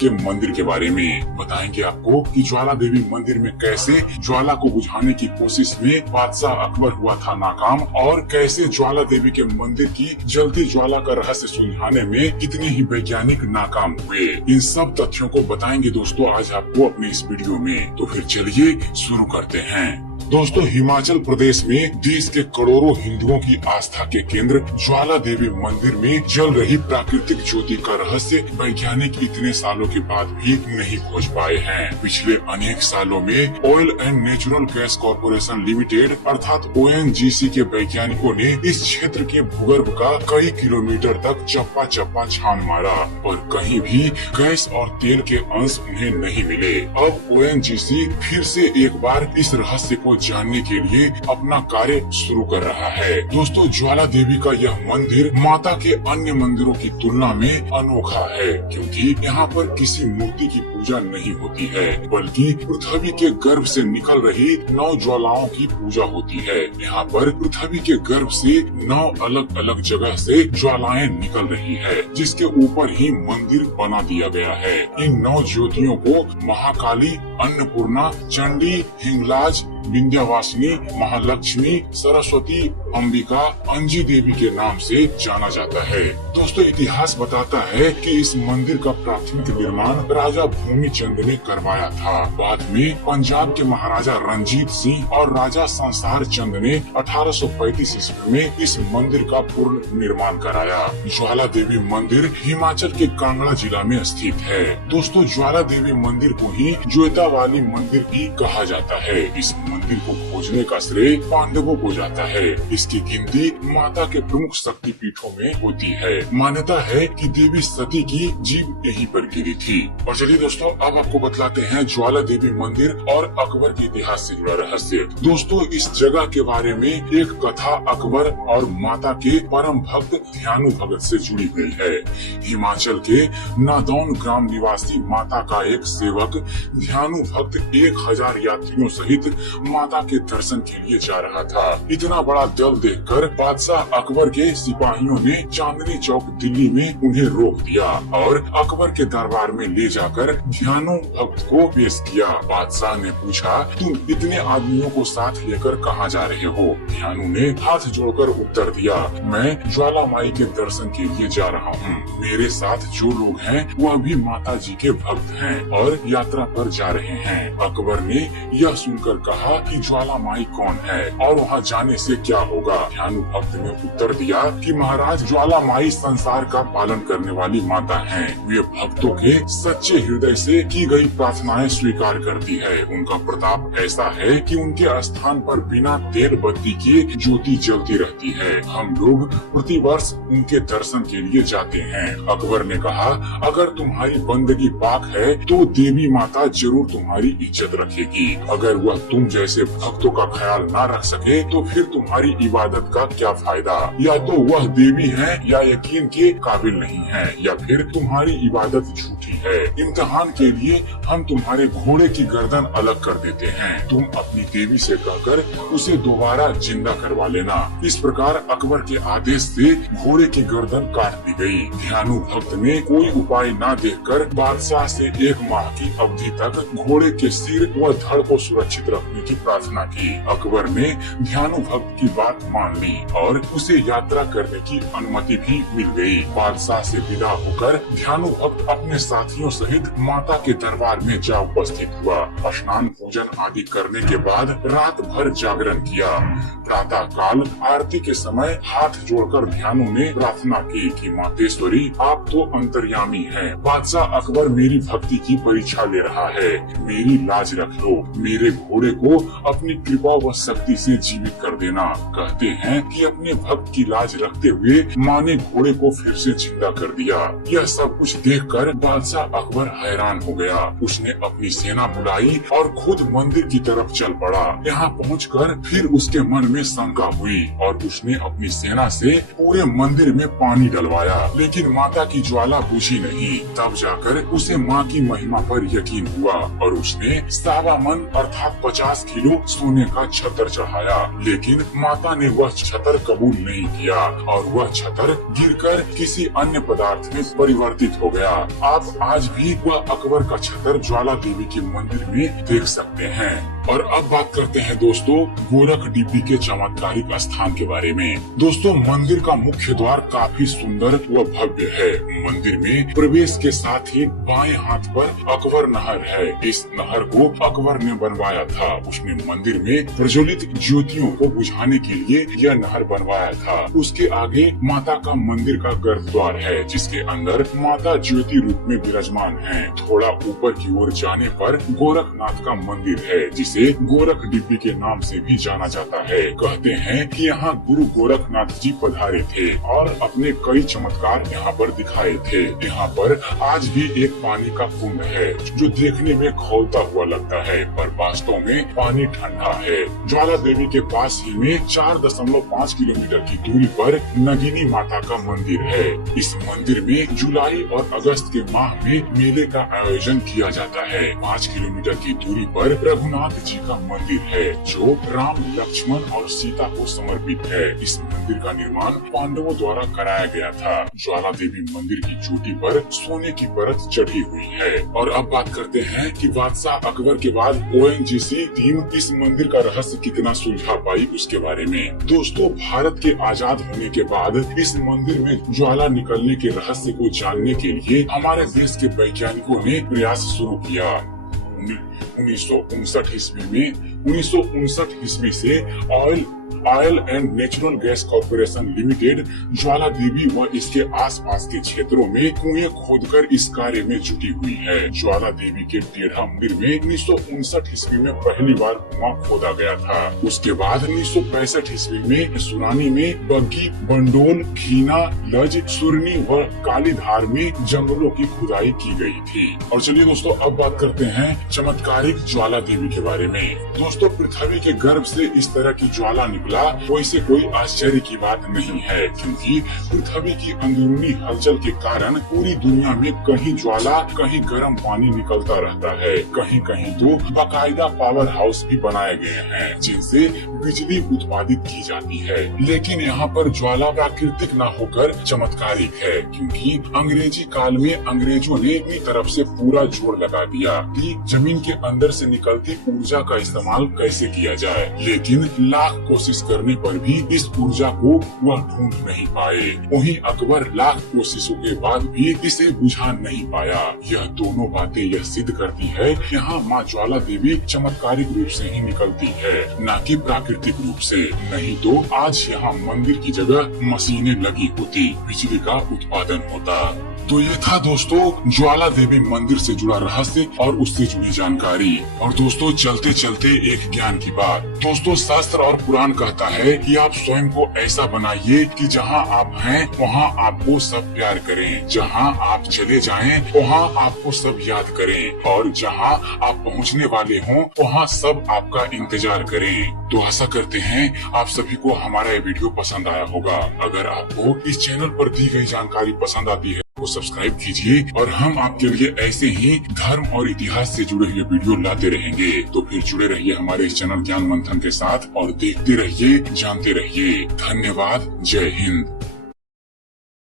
के मंदिर के बारे में बताएंगे आपको कि ज्वाला देवी मंदिर में कैसे ज्वाला को बुझाने की कोशिश में बादशाह अकबर हुआ था नाकाम और कैसे ज्वाला देवी के मंदिर की जलती ज्वाला का रहस्य सुलझाने में कितने ही वैज्ञानिक नाकाम हुए। इन सब तथ्यों को बताएंगे दोस्तों आज आपको अपने इस वीडियो में। तो फिर चलिए शुरू करते हैं। दोस्तों, हिमाचल प्रदेश में देश के करोड़ों हिंदुओं की आस्था के केंद्र ज्वाला देवी मंदिर में जल रही प्राकृतिक ज्योति का रहस्य वैज्ञानिक इतने सालों के बाद भी नहीं खोज पाए हैं। पिछले अनेक सालों में oil and natural gas corporation limited अर्थात ONGC के वैज्ञानिकों ने इस क्षेत्र के भूगर्भ का कई किलोमीटर तक चप्पा चप्पा छान मारा, पर कहीं भी गैस और तेल के अंश उन्हें नहीं मिले। अब ONGC फिर से एक बार इस रहस्य को जानने के लिए अपना कार्य शुरू कर रहा है। दोस्तों, ज्वाला देवी का यह मंदिर माता के अन्य मंदिरों की तुलना में अनोखा है, क्योंकि यहाँ पर किसी मूर्ति की पूजा नहीं होती है, बल्कि पृथ्वी के गर्भ से निकल रही 9 ज्वालाओं की पूजा होती है। यहाँ पर पृथ्वी के गर्भ से 9 अलग अलग जगह से ज्वालाएं निकल रही है, जिसके ऊपर ही मंदिर बना दिया गया है। इन 9 ज्योतियों को महाकाली, अन्नपूर्णा, चंडी, हिंगलाज, विंध्यवासिनी, महालक्ष्मी, सरस्वती, अंबिका, अंजी देवी के नाम से जाना जाता है। दोस्तों, इतिहास बताता है कि इस मंदिर का प्राथमिक निर्माण राजा भूमिचंद ने करवाया था। बाद में पंजाब के महाराजा रंजीत सिंह और राजा संसार चंद ने 1835 ईस्वी में इस मंदिर का पूर्ण निर्माण कराया। ज्वाला देवी मंदिर हिमाचल के कांगड़ा जिला में स्थित है। दोस्तों, ज्वाला देवी मंदिर को ही ज्योता वाली मंदिर भी कहा जाता है। इस मंदिर को खोजने का श्रेय पांडवों को जाता है। इसकी गिनती माता के प्रमुख शक्ति पीठों में होती है। मान्यता है कि देवी सती की जीभ यहीं पर गिरी थी। और चलिए दोस्तों, अब आपको बतलाते हैं ज्वाला देवी मंदिर और अकबर के इतिहास से जुड़ा रहस्य। दोस्तों, इस जगह के बारे में एक कथा अकबर और माता के परम भक्त ध्यानु भगत से जुड़ी हुई है। हिमाचल के नादौन ग्राम निवासी माता का एक सेवक ध्यानु भक्त 1000 यात्रियों सहित माता के दर्शन के लिए जा रहा था। इतना बड़ा दल देखकर बादशाह अकबर के सिपाहियों ने चांदनी चौक दिल्ली में उन्हें रोक दिया और अकबर के दरबार में ले जाकर ध्यानु भक्त को पेश किया। बादशाह ने पूछा, तुम इतने आदमियों को साथ लेकर कहाँ जा रहे हो? ध्यानु ने हाथ जोड़कर उत्तर दिया, मैं ज्वाला माई के दर्शन के लिए जा रहा हूँ। मेरे साथ जो लोग हैं वह भी माता जी के भक्त हैं और यात्रा पर जा रहे हैं। अकबर ने यह सुनकर कहा कि ज्वाला माई कौन है और वहाँ जाने से क्या होगा? ध्यानु भक्त ने उत्तर दिया कि महाराज, ज्वाला माई संसार का पालन करने वाली माता हैं। वे भक्तों के सच्चे हृदय से की गई प्रार्थनाएं स्वीकार करती है। उनका प्रताप ऐसा है कि उनके स्थान पर बिना तेल बत्ती के ज्योति जलती रहती है। हम लोग प्रतिवर्ष उनके दर्शन के लिए जाते हैं। अकबर ने कहा, अगर तुम्हारी बंदगी पाक है तो देवी माता जरूर तुम्हारी इज्जत रखेगी। अगर वह तुम जैसे भक्तों का ख्याल ना रख सके तो फिर तुम्हारी इबादत का क्या फायदा? या तो वह देवी है या यकीन के काबिल नहीं है, या फिर तुम्हारी इबादत झूठी है। इम्तिहान के लिए हम तुम्हारे घोड़े की गर्दन अलग कर देते हैं। तुम अपनी देवी से कहकर उसे दोबारा जिंदा करवा लेना। इस प्रकार अकबर के आदेश से घोड़े की गर्दन काट दी गई। ध्यानु भक्त ने कोई उपाय न देखकर बादशाह से 1 माह की अवधि तक घोड़े के सिर व धड़ को सुरक्षित रखने की प्रार्थना की। अकबर ने ध्यानु भक्त की बात मान ली और उसे यात्रा करने की अनुमति भी मिल गई। बादशाह से विदा होकर ध्यानु भक्त अपने साथियों सहित माता के दरबार में जा उपस्थित हुआ। स्नान पूजन आदि करने के बाद रात भर जागरण किया। प्रातः काल आरती के समय हाथ जोड़कर ध्यानु ने प्रार्थना की कि मातेश्वरी, आप तो अंतर्यामी हैं। बादशाह अकबर मेरी भक्ति की परीक्षा ले रहा है। मेरी लाज रख लो। मेरे घोड़े को अपनी कृपा व शक्ति से जीवित कर देना। कहते हैं कि अपने भक्त की लाज रखते हुए माँ ने घोड़े को फिर से जिंदा कर दिया। यह सब कुछ देखकर बादशाह अकबर हैरान हो गया। उसने अपनी सेना बुलाई और खुद मंदिर की तरफ चल पड़ा। यहाँ पहुंचकर फिर उसके मन में शंका हुई और उसने अपनी सेना से पूरे मंदिर में पानी डलवाया, लेकिन माता की ज्वाला बुझी नहीं। तब जाकर उसे माँ की महिमा पर यकीन हुआ और उसने 1.25 मन अर्थात 50 किलो सोने का छतर चढ़ाया, लेकिन माता ने वह छतर कबूल नहीं किया और वह छतर गिरकर किसी अन्य पदार्थ में परिवर्तित हो गया। आप आज भी वह अकबर का छतर ज्वाला देवी के मंदिर में देख सकते हैं। और अब बात करते हैं दोस्तों गोरख डिब्बी के चमत्कारिक स्थान के बारे में। दोस्तों मंदिर का मुख्य द्वार काफी सुंदर व भव्य है। मंदिर में प्रवेश के साथ ही बाएं हाथ पर अकबर नहर है। इस नहर को अकबर ने बनवाया था। उसने मंदिर में प्रज्वलित ज्योतियों को बुझाने के लिए यह नहर बनवाया था। उसके आगे माता का मंदिर का गर्भद्वार है, जिसके अंदर माता ज्योति रूप में विराजमान है। थोड़ा ऊपर की ओर जाने पर गोरखनाथ का मंदिर है, जिसे गोरख डिब्बी के नाम से भी जाना जाता है। कहते हैं कि यहाँ गुरु गोरखनाथ जी पधारे थे और अपने कई चमत्कार यहाँ पर दिखाए थे। यहाँ पर आज भी एक पानी का कुंड है जो देखने में खौलता हुआ लगता है, पर वास्तव में पानी ठंडा है। ज्वाला देवी के पास ही में 4.5 किलोमीटर की दूरी पर नगिनी माता का मंदिर है। इस मंदिर में जुलाई और अगस्त के माह में मेले का आयोजन किया जाता है। 5 किलोमीटर की दूरी पर रघुनाथ जी का मंदिर है, जो राम, लक्ष्मण और सीता को समर्पित है। इस मंदिर का निर्माण पांडवों द्वारा कराया गया था। ज्वाला देवी मंदिर की चोटी पर सोने की परत चढ़ी हुई है। और अब बात करते हैं कि बादशाह अकबर के बाद ONGC टीम इस मंदिर का रहस्य कितना सुलझा पाई उसके बारे में। दोस्तों भारत के आजाद होने के बाद इस मंदिर में ज्वाला निकलने के रहस्य को जानने के लिए हमारे देश के वैज्ञानिकों ने प्रयास शुरू किया। 1959 ईस्वी से oil and natural gas corporation limited Jwala Devi व इसके आसपास के क्षेत्रों में कुएं खोदकर इस कार्य में जुटी हुई है। ज्वाला देवी के टेढ़ा मंदिर में 1959 ईस्वी में पहली बार कुआं खोदा गया था। उसके बाद 1965 ईस्वी में सुरानी में बग्गी, बंडोल, खीना, लज, सुरनी व कालीधार में जंगलों की खुदाई की गई थी। और चलिए दोस्तों अब बात करते हैं चमत्कारिक ज्वाला देवी के बारे में। दोस्तों पृथ्वी के गर्भ से इस तरह की ज्वाला निकला वैसे कोई आश्चर्य की बात नहीं है, क्योंकि पृथ्वी की अंदरूनी हलचल के कारण पूरी दुनिया में कहीं ज्वाला, कहीं गर्म पानी निकलता रहता है। कहीं कहीं तो बाकायदा पावर हाउस भी बनाए गए हैं, जिनसे बिजली उत्पादित की जाती है। लेकिन यहाँ पर ज्वाला प्राकृतिक न होकर चमत्कारिक है, क्योंकि अंग्रेजी काल में अंग्रेजों ने अपनी तरफ से पूरा जोर लगा दिया कि जमीन के अंदर से निकलती ऊर्जा का इस्तेमाल कैसे किया जाए। लेकिन लाख कोशिश करने पर भी इस ऊर्जा को वह ढूंढ नहीं पाए। वहीं अकबर लाख कोशिशों के बाद भी इसे बुझा नहीं पाया। यह दोनों बातें यह सिद्ध करती है कि यहाँ माँ ज्वाला देवी चमत्कारिक रूप से ही निकलती है, न कि प्राकृतिक रूप से। नहीं तो आज यहाँ मंदिर की जगह मशीनें लगी होती, बिजली का उत्पादन होता। तो ये था दोस्तों ज्वाला देवी मंदिर से जुड़ा रहस्य और उससे जुड़ी जानकारी। और दोस्तों चलते चलते एक ज्ञान की बात। दोस्तों शास्त्र और पुराण कहता है कि आप स्वयं को ऐसा बनाइए कि जहाँ आप हैं वहाँ आपको सब प्यार करें, जहाँ आप चले जाएं वहाँ आपको सब याद करें, और जहाँ आप पहुँचने वाले हों वहाँ सब आपका इंतजार करें। तो आशा करते हैं आप सभी को हमारा ये वीडियो पसंद आया होगा। अगर आपको इस चैनल पर दी गई जानकारी पसंद आती है तो सब्सक्राइब कीजिए, और हम आपके लिए ऐसे ही धर्म और इतिहास से जुड़े हुए वीडियो लाते रहेंगे। तो फिर जुड़े रहिए हमारे इस चैनल ज्ञान मंथन के साथ और देखते रहिए, जानते रहिए। धन्यवाद। जय हिंद।